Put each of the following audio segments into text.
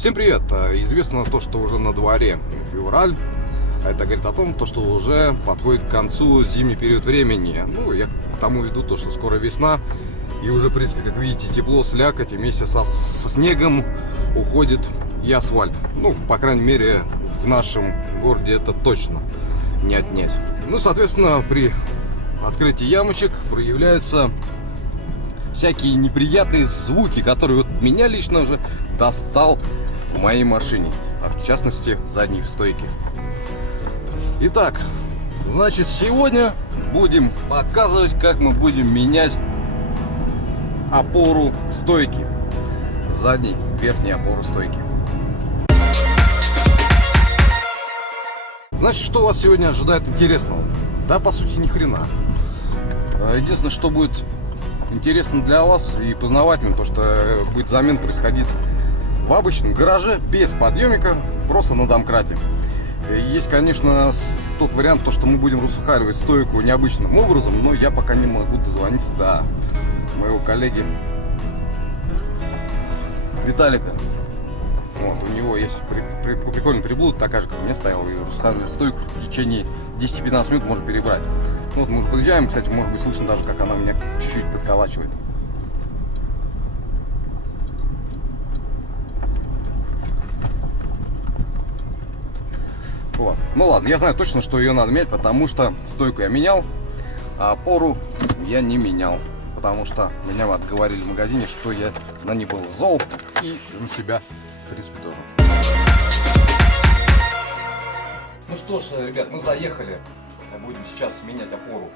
Всем привет! Известно то, что уже на дворе февраль. Это говорит о том, что уже подходит к концу зимний период времени. Ну, я к тому веду то, что скоро весна. И уже, в принципе, как видите, тепло, слякоть, и вместе со снегом уходит и асфальт. Ну, по крайней мере, в нашем городе это точно не отнять. Ну, соответственно, при открытии ямочек проявляются всякие неприятные звуки, которые вот меня лично уже достал в моей машине, а в частности задней стойки. Итак, значит, сегодня будем показывать, как мы будем менять опору стойки, задней верхней опоры стойки. Значит, что вас сегодня ожидает интересного? Да, по сути, ни хрена. Единственное, что будет интересно для вас и познавательно, то что будет замена происходить в обычном гараже без подъемника, просто на домкрате. Есть, конечно, тот вариант, то что мы будем рассухаривать стойку необычным образом, но я пока не могу дозвониться до моего коллеги Виталика. Вот, у него есть прикольный приблуда, такая же, как у меня стояла, и рассухаривает стойку в течение 10-15 минут можно перебрать. Вот мы уже подъезжаем, кстати, может быть слышно даже, как она меня чуть-чуть подколачивает. Вот. Ну ладно, я знаю точно, что ее надо менять, потому что стойку я менял, а опору я не менял. Потому что меня отговорили в магазине, что я на ней был зол, и на себя, в принципе, тоже. Ну что ж, ребят, мы заехали. Будем сейчас менять опору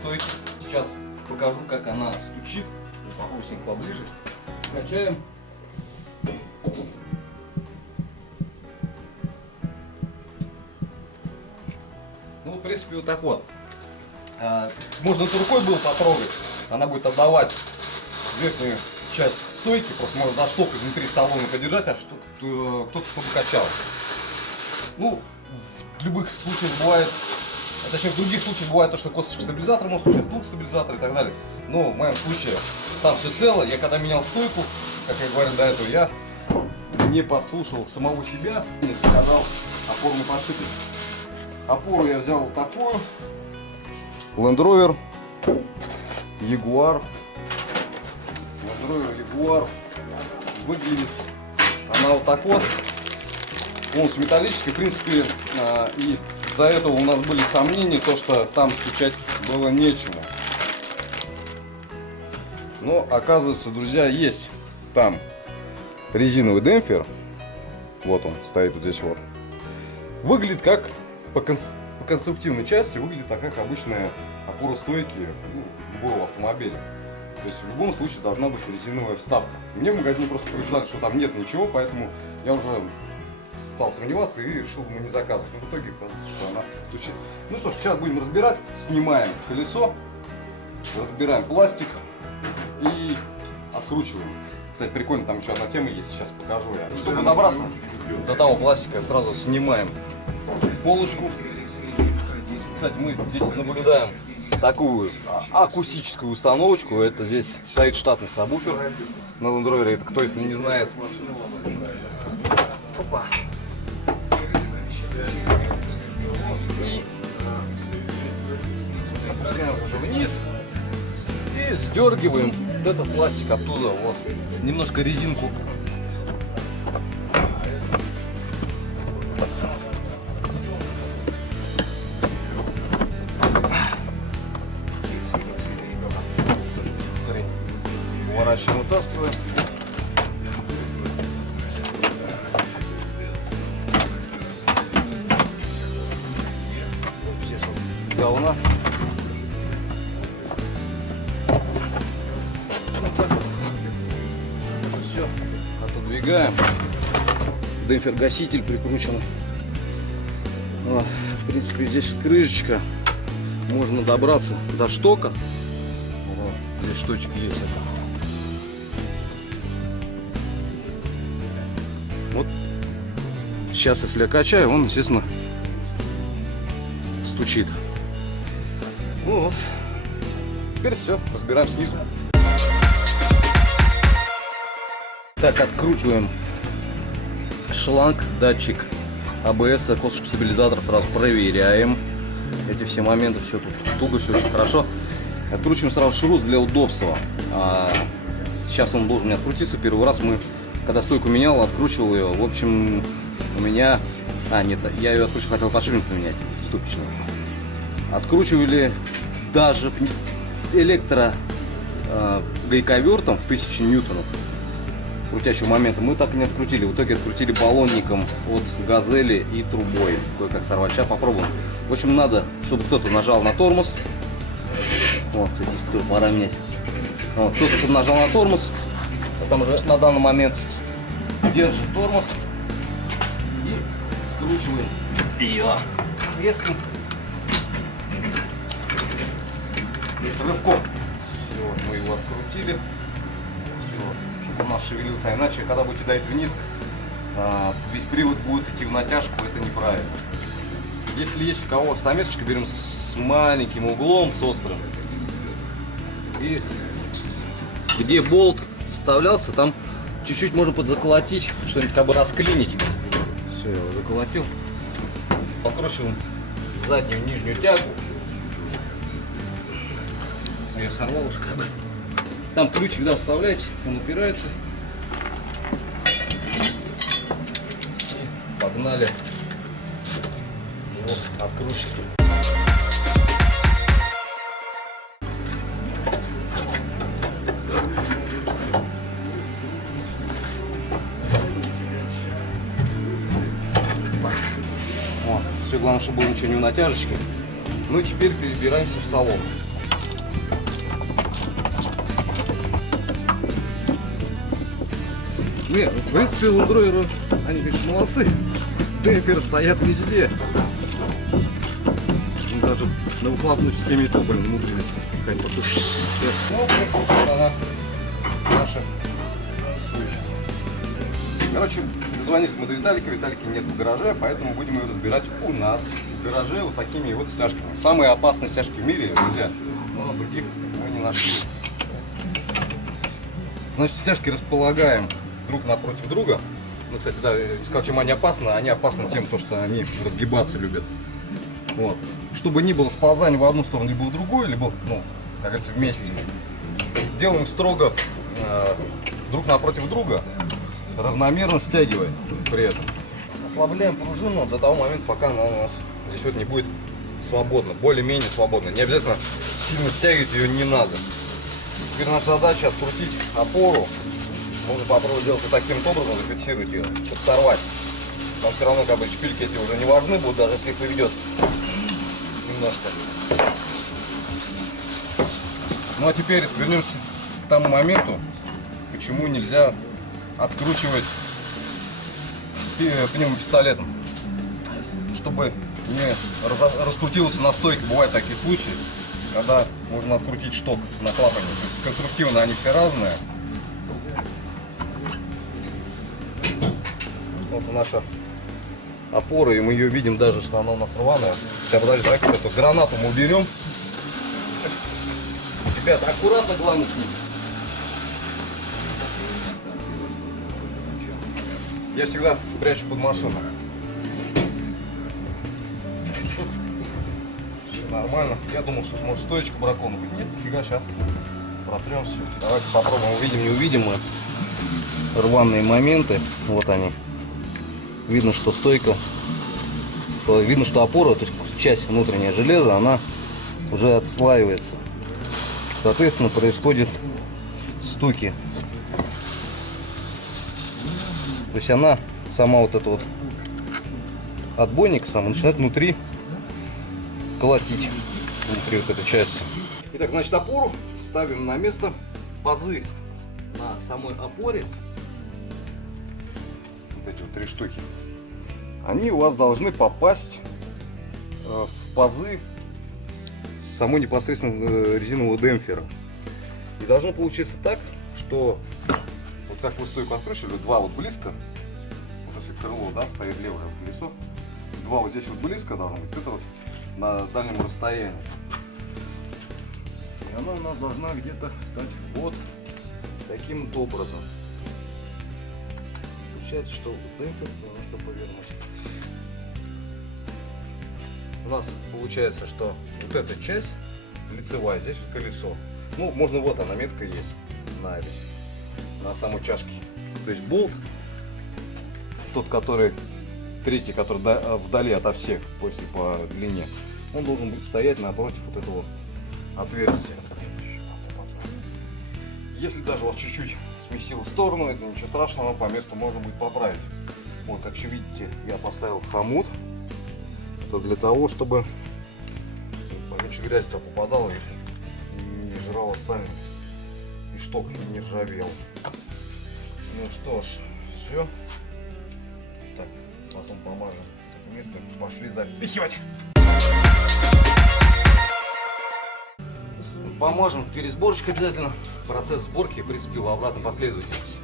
стойки. Сейчас покажу, как она стучит. Попробуем поближе. Качаем. Ну, в принципе, вот так вот. Можно это рукой было потрогать. Она будет отдавать верхнюю часть стойки. Просто можно за шток изнутри салона подержать, а кто-то чтобы качал. Ну, в любых случаях бывает, точнее в других случаях бывает то, что косточка стабилизатора может случаться, втулка стабилизатора и так далее. Но в моем случае там все цело. Я когда менял стойку, как я говорил до этого, я не послушал самого себя, не заказал опорный подшипник. Опору я взял вот такую. Land Rover Jaguar. Land Rover Jaguar. Выглядит она вот так вот. Он с металлической, в принципе, и из-за этого у нас были сомнения, то что там стучать было нечему. Но оказывается, друзья, есть там резиновый демпфер. Вот он стоит вот здесь вот. Выглядит как по конструктивной части, выглядит так, как обычная опора стойки любого автомобиля. То есть в любом случае должна быть резиновая вставка. Мне в магазине просто предупреждали, что там нет ничего, поэтому я уже стал сомневаться и решил ему не заказывать. Но в итоге оказывается, что она стучит. Ну что ж, сейчас будем разбирать. Снимаем колесо, разбираем пластик и откручиваем. Кстати, прикольно, там еще одна тема есть, сейчас покажу я. Чтобы добраться до того пластика, сразу снимаем полочку. Кстати, мы здесь наблюдаем такую акустическую установочку. Это здесь стоит штатный сабвуфер на Land Rover. Это кто, если не знает. Опа. И опускаем уже вниз и сдергиваем вот этот пластик оттуда. Вот. Немножко резинку. Поворачиваем, вытаскиваем. Здесь вот говна. Все, отодвигаем. Демпфер-гаситель прикручен. В принципе, здесь крышечка. Можно добраться до штока. Здесь штучки есть. Вот сейчас, если я качаю, он, естественно, стучит. Ну вот. Теперь все, разбираем снизу. Так, откручиваем шланг, датчик АБС, косточку стабилизатор сразу проверяем. Эти все моменты, все тут туго, все очень хорошо. Откручиваем сразу шрус для удобства. Сейчас он должен не открутиться. Первый раз когда стойку менял, откручивал ее. В общем, у меня... нет, я ее откручивал, хотел подшипник поменять, ступичную. Откручивали даже гайковертом в 1000 ньютонов крутящего момента. Мы так и не открутили. В итоге открутили баллонником от газели и трубой. Кое-как сорвать. Сейчас попробуем. В общем, надо, чтобы кто-то нажал на тормоз. Вот, кстати, пора менять. Вот, кто-то нажал на тормоз. Там уже на данный момент держит тормоз. И скручиваем ее резким рывком. Все, мы его открутили. Все, чтобы у нас шевелился. Иначе, когда будете давить вниз, весь привод будет идти в натяжку. Это неправильно. Если есть у кого стамесочка, берем с маленьким углом, с острым. И где болт вставлялся, там чуть-чуть можно подзаколотить, что-нибудь как бы расклинить. Все, я его заколотил. Откручиваем заднюю нижнюю тягу. Я сорвал уже как бы. Там ключик, да, вставляете, он упирается. И погнали его откручивать. Все, главное, чтобы было ничего не у натяжечки. Ну и теперь перебираемся в салон. Нет, в принципе, ландроверы, они, конечно, молодцы. Демпферы стоят везде. Даже на выхлопной системе и то, блин, умудрились какая-нибудь потушить. Ну, в принципе, она наша штучка. Короче, дозвонились мы до Виталика. Виталика нет в гараже, поэтому будем ее разбирать у нас в гараже вот такими вот стяжками. Самые опасные стяжки в мире, друзья, но других мы не нашли. Значит, стяжки располагаем друг напротив друга. Ну, кстати, да, сказал, чем они опасны. Они опасны тем, что они разгибаться любят. Вот. Чтобы не было сползания в одну сторону, либо в другую, либо, ну, как говорится, вместе. Делаем их строго друг напротив друга, равномерно стягивая при этом. Ослабляем пружину до того момента, пока она у нас здесь вот не будет свободна, более-менее свободна. Не обязательно сильно стягивать ее не надо. Теперь наша задача открутить опору. Можно попробовать делать вот таким образом, зафиксировать ее, чтобы сорвать. Там все равно как бы шпильки эти уже не важны будут, даже если их поведет немножко. Ну а теперь вернемся к тому моменту, почему нельзя откручивать пневмопистолетом. Чтобы не раскрутился на стойке. Бывают такие случаи, когда можно открутить шток на клапане. Конструктивно они все разные. Вот наша опора, и мы ее видим даже, что она у нас рваная. Сейчас, подожди, давайте эту гранату мы уберем. Ребята, аккуратно, главное, с ним. Я всегда прячу под машину. Все нормально. Я думал, что может стоечка бракона быть. Нет, нифига, сейчас протрем все. Давайте попробуем, увидим, не увидим мы рваные моменты. Вот они. Видно, что стойка, видно, что опора, то есть часть внутреннего железа, она уже отслаивается. Соответственно, происходит стуки. То есть она, сама вот эта вот отбойник сам начинает внутри колотить, внутри вот этой части. Итак, значит, опору ставим на место, пазы на самой опоре. Вот эти вот 3 штуки. Они у вас должны попасть в пазы самой непосредственно резинового демпфера. И должно получиться так, что вот как вы стойку откручивали, 2 вот близко, вот если крыло, да, стоит левое колесо, 2 вот здесь вот близко должно быть, это вот на дальнем расстоянии. И она у нас должна где-то стать вот таким вот образом. получается, что демпфер немножко повернуть. У нас получается, что вот эта часть лицевая, здесь вот колесо. Ну, можно, вот она, метка есть на самой чашке. То есть болт, тот, который третий, который вдали ото всех по длине, он должен быть стоять напротив вот этого отверстия. Если даже у вас чуть-чуть сместил в сторону, это ничего страшного, по месту можно будет поправить. Вот, как все видите, я поставил хомут. Это для того, чтобы поменьше грязь-то попадала и не жрала сами, и шток не ржавел. Ну что ж, все. Так, потом помажем это место. Пошли запихивать. Помажем пересборочкой обязательно. Процесс сборки, в принципе, в обратной последовательности.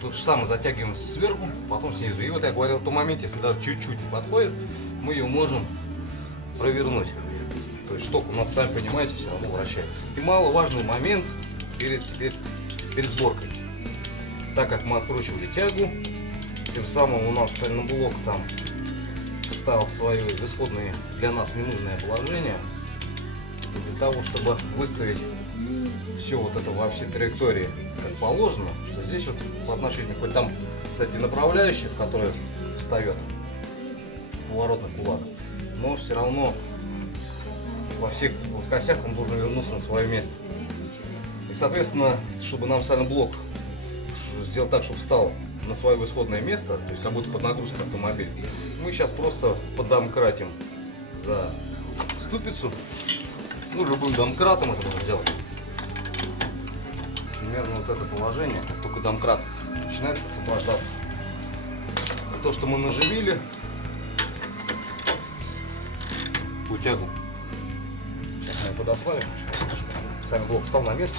Тут же самое затягиваем сверху, потом снизу. И вот я говорил, в том моменте, если даже чуть-чуть не подходит, мы ее можем провернуть. То есть шток у нас, сами понимаете, все равно вращается. И маловажный момент перед сборкой. Так как мы откручивали тягу, тем самым у нас сальноблок там встал в свое исходное для нас ненужное положение. Для того, чтобы выставить все вот это во все траектории как положено, что здесь вот по отношению, хоть там, кстати, направляющих, который встает поворотный кулак, но все равно во всех плоскостях он должен вернуться на свое место. И, соответственно, чтобы нам сальноблок сделать так, чтобы встал на свое исходное место, то есть как будто под нагрузкой автомобиль, мы сейчас просто подомкратим за ступицу. Ну, любым домкратом это можно сделать. Примерно вот это положение, как только домкрат начинает освобождаться. И то, что мы наживили, тягу. Сейчас мы ее подослали, чтобы сам блок встал на место.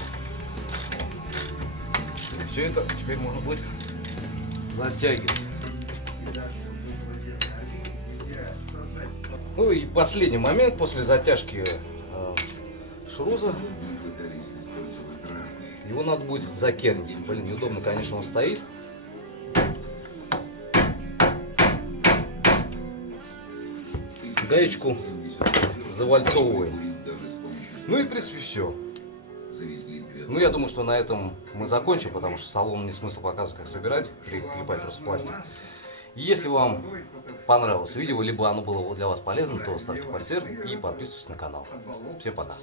И все это теперь можно будет затягивать. Ну и последний момент после затяжки шруза. Его надо будет закернить. Блин, неудобно, конечно, он стоит. Гаечку завальцовываем. Ну и в принципе все. Ну я думаю, что на этом мы закончим, потому что салон не смысл показывать, как собирать, прикрепать просто пластик. Если вам понравилось видео, либо оно было для вас полезным, то ставьте пальцы вверх и подписывайтесь на канал. Всем пока.